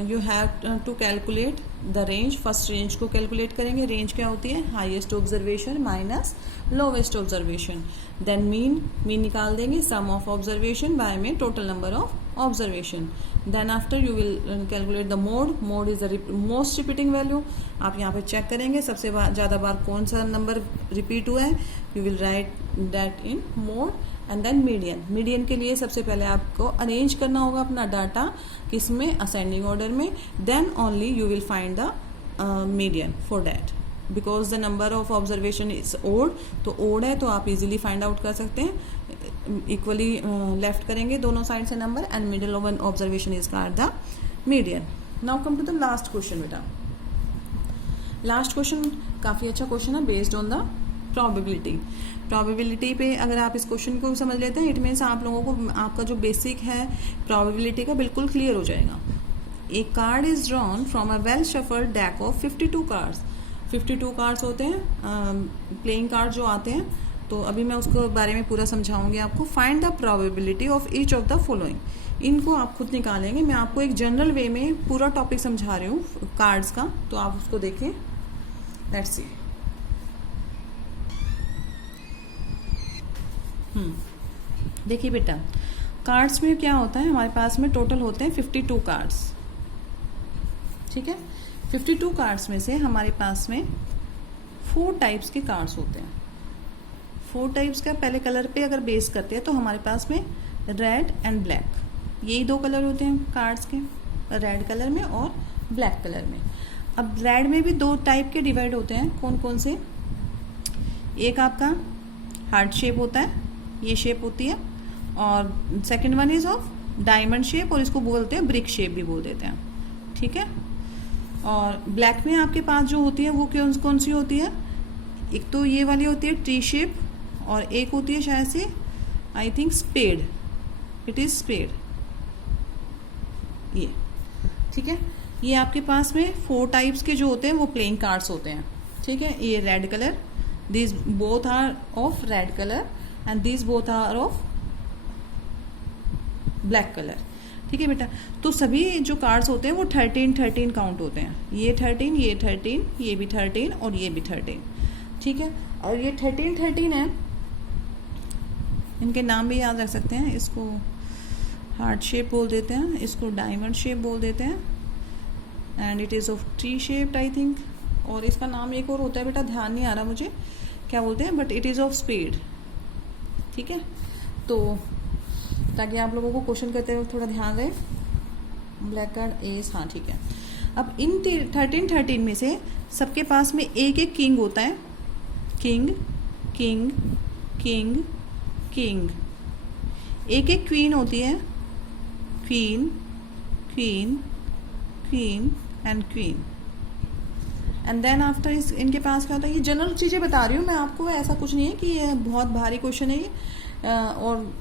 you have to calculate the range. First range को कैलकुलेट करेंगे. रेंज क्या होती है, highest observation minus lowest observation. Then mean निकाल देंगे, सम ऑफ ऑब्जर्वेशन बाय में total number of observation. Then after you will calculate the mode is the most repeating value. आप यहाँ पे चेक करेंगे सबसे ज़्यादा बार कौन सा नंबर रिपीट हुआ है, you will write that in mode. And then median के लिए सबसे पहले आपको अरेंज करना होगा अपना डाटा किस में, असेंडिंग ऑर्डर में. Then only you will find the median for that. Because the number of observation is odd, तो ओड है तो आप इजीली फाइंड आउट कर सकते हैं. इक्वली लेफ्ट करेंगे दोनों साइड से number and middle of an observation is called the median. Now come to the last question बेटा. लास्ट क्वेश्चन काफ़ी अच्छा क्वेश्चन है बेस्ड ऑन द प्रोबेबिलिटी पे. अगर आप इस क्वेश्चन को समझ लेते हैं इट मीन्स आप लोगों को आपका जो बेसिक है प्रोबेबिलिटी का बिल्कुल क्लियर हो जाएगा. A card is drawn from a well shuffled deck of 52 cards. 52 cards होते हैं प्लेइंग कार्ड जो आते हैं. तो अभी मैं उसके बारे में पूरा समझाऊंगी आपको. Find the probability of each of the following. इनको आप खुद निकालेंगे. मैं आपको एक जनरल वे में पूरा टॉपिक समझा रही हूँ कार्ड्स का, तो आप उसको देखें. Let's see. देखिए बेटा, कार्ड्स में क्या होता है, हमारे पास में टोटल होते हैं 52 कार्ड्स. ठीक है. 52 कार्ड्स में से हमारे पास में 4 टाइप्स के कार्ड्स होते हैं. 4 टाइप्स का पहले कलर पे अगर बेस करते हैं तो हमारे पास में रेड एंड ब्लैक, यही 2 कलर होते हैं कार्ड्स के, रेड कलर में और ब्लैक कलर में. अब रेड में भी 2 टाइप के डिवाइड होते हैं. कौन कौन से, एक आपका हार्ट शेप होता है, ये शेप होती है, और second one is of diamond shape, और इसको बोलते हैं ब्रिक शेप भी बोल देते हैं. ठीक है. और ब्लैक में आपके पास जो होती है वो कौन सी होती है, एक तो ये वाली होती है ट्री शेप, और एक होती है शायद से I think spade. It is spade. ये ठीक है. ये आपके पास में 4 टाइप्स के जो होते हैं वो प्लेइंग कार्ड्स होते हैं. ठीक है. ये red colour, these both are of red color and these both are of black color. ठीक है बेटा. तो सभी जो कार्ड्स होते हैं वो 13 काउंट होते हैं. ये 13, ये 13, ये भी 13 और ये भी 13. ठीक है. और ये 13 है, इनके नाम भी याद रख सकते हैं. इसको हार्ट शेप बोल देते हैं, इसको डायमंड शेप बोल देते हैं, and it is of tree shaped I think. और इसका नाम एक और होता है बेटा, ध्यान नहीं आ रहा मुझे क्या बोलते हैं, but it is of spade. ठीक है. तो ताकि आप लोगों को क्वेश्चन करते हुए थोड़ा ध्यान रहे. ब्लैक कार्ड एस, हाँ ठीक है. अब इन 13 में से सबके पास में एक एक किंग होता है. King king king king. एक एक क्वीन होती है. Queen queen queen and queen. And then after इनके पास क्या होता है, ये जनरल चीज़ें बता रही हूँ मैं आपको, ऐसा कुछ नहीं है कि ये बहुत भारी क्वेश्चन है ये, और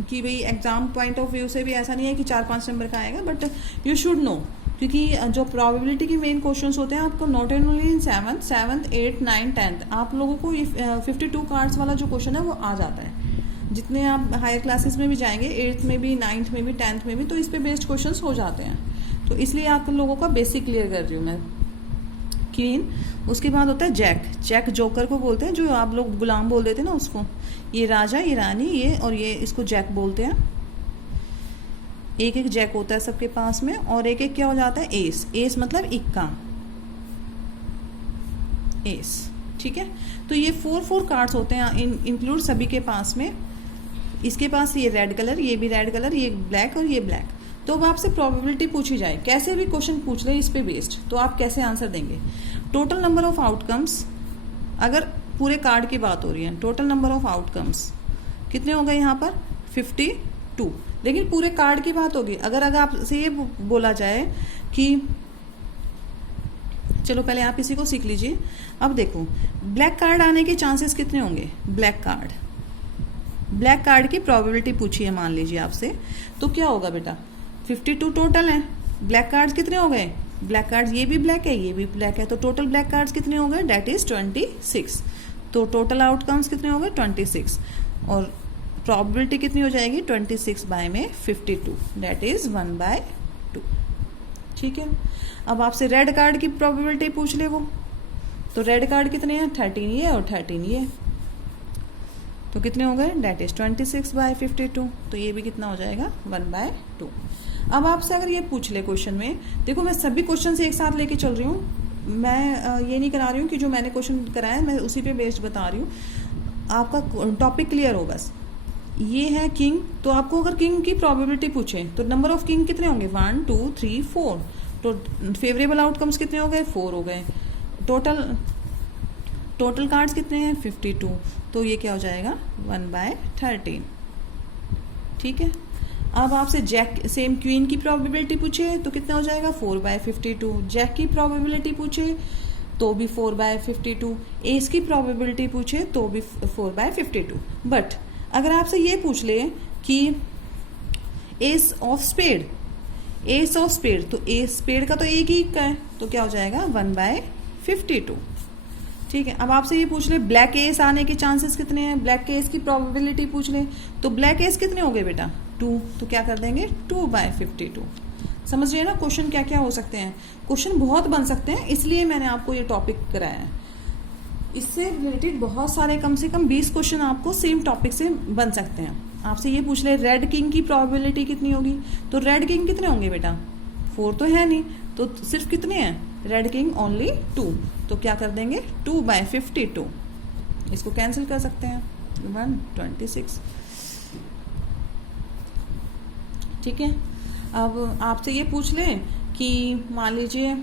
कि भाई एग्जाम पॉइंट ऑफ व्यू से भी ऐसा नहीं है कि 4-5 नंबर का आएगा, बट यू शुड नो क्योंकि जो प्रोबेबिलिटी के मेन क्वेश्चंस होते हैं आपको not only in seventh 8th 9th 10th आप लोगों को 52 कार्ड्स वाला जो क्वेश्चन है वो आ जाता है। जितने आप हायर क्लासेस में भी जाएंगे 8th में भी 9th में भी 10th में भी तो इस पे बेस्ड क्वेश्चंस हो जाते हैं। तो इसलिए आप लोगों का बेसिक क्लियर कर रही हूँ मैं। क्वीन, उसके बाद होता है जैक जोकर को बोलते हैं, जो आप लोग गुलाम बोल देते हैं ना उसको। ये राजा, ये रानी, ये और ये इसको जैक बोलते हैं। एक एक जैक होता है सबके पास में और एक एक क्या हो जाता है एस मतलब इक्का, एस। ठीक है, तो ये 4 कार्ड्स होते हैं इंक्लूड सभी के पास में। इसके पास ये रेड कलर, ये भी रेड कलर, ये ब्लैक और ये ब्लैक। तो अब आपसे प्रोबेबिलिटी पूछी जाए, कैसे भी क्वेश्चन पूछ ले इस पे बेस्ड, तो आप कैसे आंसर देंगे। टोटल नंबर ऑफ आउटकम्स, अगर पूरे कार्ड की बात हो रही है, टोटल नंबर ऑफ आउटकम्स कितने हो गए यहाँ पर 52। लेकिन पूरे कार्ड की बात होगी। अगर आपसे ये बोला जाए कि चलो पहले आप इसी को सीख लीजिए। अब देखो ब्लैक कार्ड आने के चांसेस कितने होंगे। ब्लैक कार्ड की प्रोबेबिलिटी पूछी है मान लीजिए आपसे, तो क्या होगा बेटा 52 टोटल है। ब्लैक कार्ड्स कितने हो गए, ब्लैक कार्ड्स ये भी ब्लैक है ये भी ब्लैक है, तो टोटल ब्लैक कार्ड्स कितने हो गए, डेट इज 26। तो टोटल आउटकम्स कितने हो गए 26 और प्रोबेबिलिटी कितनी हो जाएगी 26 बाय में 52, डेट इज 1/2। ठीक है, अब आपसे रेड कार्ड की प्रोबेबिलिटी पूछ ले वो, तो रेड कार्ड कितने हैं 13 ये और 13 ये, तो कितने हो गए डेट इज 26/52। तो ये भी कितना हो जाएगा 1/2। अब आपसे अगर ये पूछ ले क्वेश्चन में, देखो मैं सभी क्वेश्चन एक साथ लेके चल रही हूँ, मैं ये नहीं करा रही हूँ कि जो मैंने क्वेश्चन कराया मैं उसी पे बेस्ड बता रही हूँ, आपका टॉपिक क्लियर हो बस। ये है किंग, तो आपको अगर किंग की प्रोबेबिलिटी पूछे तो नंबर ऑफ किंग कितने होंगे 1 2 3 4, तो फेवरेबल आउटकम्स कितने हो गए 4 हो गए। टोटल कार्ड्स कितने हैं 52, तो ये क्या हो जाएगा 1/13। ठीक है, अब आपसे जैक सेम क्वीन की प्रोबेबिलिटी पूछे तो कितना हो जाएगा 4/52। जैक की प्रोबेबिलिटी पूछे तो भी 4/52। एस की प्रोबेबिलिटी पूछे तो भी 4/52। बट अगर आपसे ये पूछ ले कि एस ऑफ स्पेड, तो एस स्पेड का तो एक ही का है, तो क्या हो जाएगा 1/52। ठीक है, अब आपसे ये पूछ ले ब्लैक एस आने के चांसेस कितने हैं, ब्लैक एस की प्रोबेबिलिटी पूछ ले, तो ब्लैक एस कितने हो गए बेटा 2, तो क्या कर देंगे 2/52। समझ रहे हैं ना क्वेश्चन क्या क्या हो सकते हैं, क्वेश्चन बहुत बन सकते हैं, इसलिए मैंने आपको ये टॉपिक कराया है। इससे रिलेटेड बहुत सारे कम से कम 20 क्वेश्चन आपको सेम टॉपिक से बन सकते हैं। आपसे ये पूछ ले रेड किंग की प्रोबेबिलिटी कितनी होगी, तो रेड किंग कितने होंगे बेटा 4 तो है नहीं, तो सिर्फ कितने हैं रेड किंग ओनली 2, तो क्या कर देंगे 2/52। इसको कैंसिल कर सकते हैं 126। ठीक है, अब आपसे ये पूछ ले कि मान लीजिए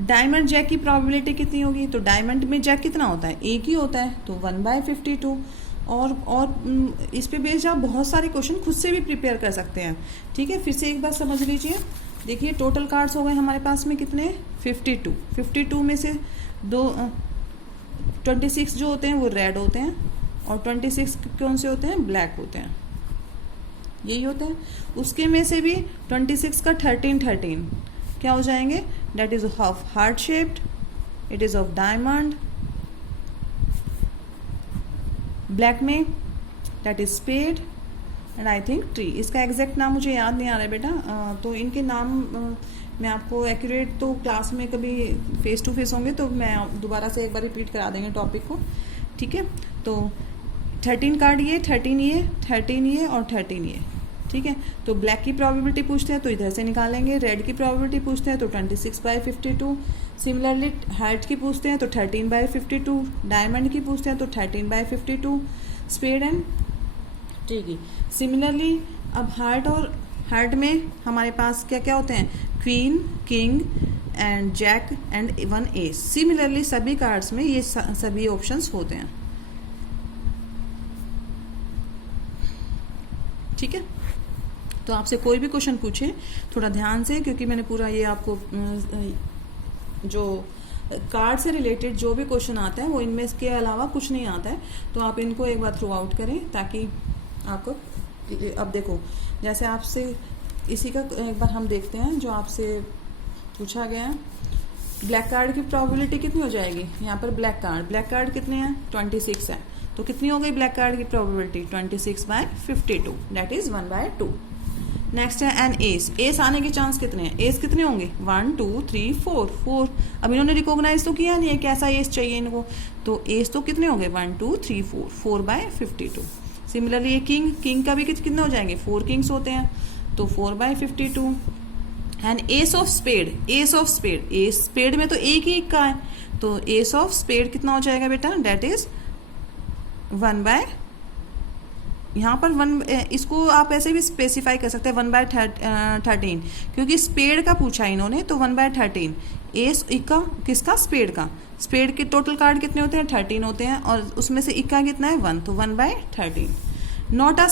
डायमंड जैक की प्रोबेबिलिटी कितनी होगी, तो डायमंड में जैक कितना होता है एक ही होता है, तो 1/52। और इस पे बेस्ड आप बहुत सारे क्वेश्चन खुद से भी प्रिपेयर कर सकते हैं। ठीक है, फिर से एक बार समझ लीजिए। देखिए टोटल कार्ड्स हो गए हमारे पास में कितने 52 में से 26 जो होते हैं वो रेड होते हैं और 26 कौन से होते हैं ब्लैक होते हैं, यही होते हैं। उसके में से भी 26 का 13 क्या हो जाएंगे, that is of heart shaped, it is of diamond. Black में that is spade and I think tree. इसका एग्जैक्ट नाम मुझे याद नहीं आ रहा है बेटा, तो इनके नाम मैं आपको एक्यूरेट तो क्लास में कभी फेस टू फेस होंगे तो मैं दोबारा से एक बार रिपीट करा देंगे टॉपिक को। ठीक है, तो 13 कार्ड ये 13 ये और 13 ये। ठीक है, तो ब्लैक की प्रोबेबिलिटी पूछते हैं तो इधर से निकालेंगे, रेड की प्रोबेबिलिटी पूछते हैं तो 26/52, सिमिलरली हार्ट की पूछते हैं तो 13/52, डायमंड की पूछते हैं तो 13/52, स्पेड एंड ट्री की। सिमिलरली अब हार्ट और हार्ट में हमारे पास क्या क्या होते हैं queen, king and jack and 1 ace. Similarly सभी कार्ड्स में ये सभी ऑप्शंस होते हैं। ठीक है, तो आपसे कोई भी क्वेश्चन पूछे थोड़ा ध्यान से, क्योंकि मैंने पूरा ये आपको जो कार्ड से रिलेटेड जो भी क्वेश्चन आता है वो इनमें इसके अलावा कुछ नहीं आता है, तो आप इनको एक बार थ्रू आउट करें ताकि आपको। अब देखो जैसे आपसे इसी का एक बार हम देखते हैं जो आपसे पूछा गया है। ब्लैक कार्ड की प्रोबेबिलिटी कितनी हो जाएगी, यहाँ पर ब्लैक कार्ड कितने हैं 26 है, तो कितनी हो गई ब्लैक कार्ड की प्रोबेबिलिटी 26/52, दैट इज 1/2। नेक्स्ट है एन एस आने के चांस कितने हैं, एस कितने होंगे 1 2 3 4। अब इन्होंने रिकॉग्नाइज तो किया नहीं है कैसा एस चाहिए इनको, तो एस तो कितने होंगे 1 2 3 4/52। सिमिलरली ये किंग का भी कितने हो जाएंगे 4 किंग्स होते हैं, तो 4/52। एंड एस ऑफ स्पेड में तो एक ही इक्का है, तो एस ऑफ स्पेड कितना हो जाएगा बेटा, डेट इज 1/, यहाँ पर 1, इसको आप ऐसे भी स्पेसिफाई कर सकते हैं 1/13, क्योंकि स्पेड का पूछा है इन्होंने, तो 1/13। एस इक्का किसका, स्पेड का। स्पेड के टोटल कार्ड कितने होते हैं 13 होते हैं, और उसमें से इक्का कितना है 1, तो 1/13। नॉट अ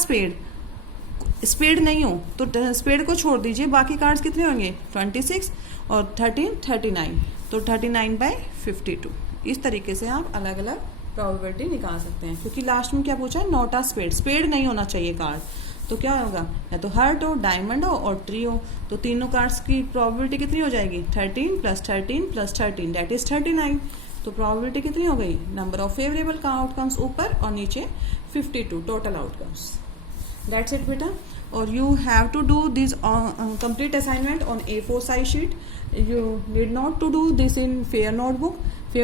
स्पेड नहीं हो तो स्पेड को छोड़ दीजिए, बाकी कार्ड्स कितने होंगे 26 और 13 39, तो 39/52। इस तरीके से आप अलग अलग प्रोबेबिलिटी निकाल सकते हैं, क्योंकि लास्ट में क्या पूछा है नॉट अ स्पेड नहीं होना चाहिए कार्ड, तो क्या होगा या तो हार्ट हो, डायमंड हो और ट्री हो, तो तीनों कार्ड्स की प्रोबेबिलिटी कितनी हो जाएगी 13 + 13 + 13, दैट इज 39। तो प्रोबेबिलिटी कितनी हो गई, नंबर ऑफ फेवरेबल का आउटकम्स ऊपर और नीचे 52 टोटल आउटकम्स, दैट्स इट बेटा। और you have to do this complete assignment on A4 size sheet, you need not to do this in fair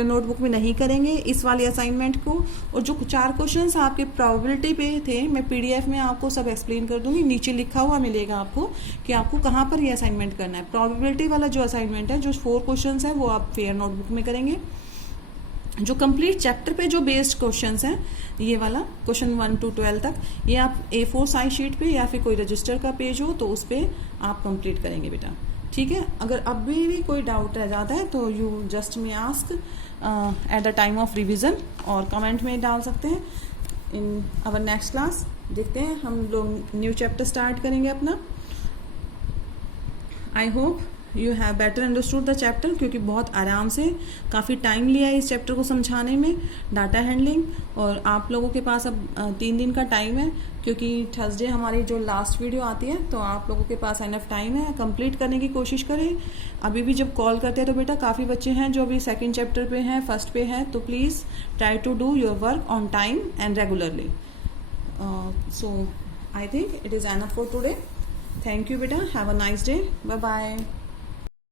notebook में नहीं करेंगे इस वाले असाइनमेंट को। और जो 4 क्वेश्चंस आपके प्रोबेबिलिटी पे थे, मैं PDF में आपको सब एक्सप्लेन कर दूंगी, नीचे लिखा हुआ मिलेगा आपको कि आपको कहाँ पर ये असाइनमेंट करना है। प्रोबेबिलिटी वाला जो असाइनमेंट है, जो 4 क्वेश्चंस है वो आप फेयर नोटबुक में करेंगे। जो कंप्लीट चैप्टर पे जो बेस्ड क्वेश्चंस हैं, ये वाला क्वेश्चन 1 to 12 तक, ये आप A4 साइज शीट पे या फिर कोई रजिस्टर का पेज हो तो उस पर आप कंप्लीट करेंगे बेटा, ठीक है। अगर अब भी कोई डाउट रह जाता है तो you just may ask at the time of revision, और कमेंट में डाल सकते हैं। इन आवर नेक्स्ट क्लास देखते हैं, हम लोग न्यू चैप्टर स्टार्ट करेंगे अपना। I hope you have better understood the chapter, क्योंकि बहुत आराम से काफ़ी टाइम लिया है इस चैप्टर को समझाने में, डाटा हैंडलिंग। और आप लोगों के पास अब 3 दिन का टाइम है, क्योंकि थर्सडे हमारी जो लास्ट वीडियो आती है, तो आप लोगों के पास एनफ टाइम है, कंप्लीट करने की कोशिश करें। अभी भी जब कॉल करते हैं तो बेटा काफ़ी बच्चे हैं जो अभी सेकेंड चैप्टर पे हैं, फर्स्ट पे हैं, तो please try to do your work on time and regularly. So I think it is enough for today. Thank you बेटा, have a nice day, bye bye.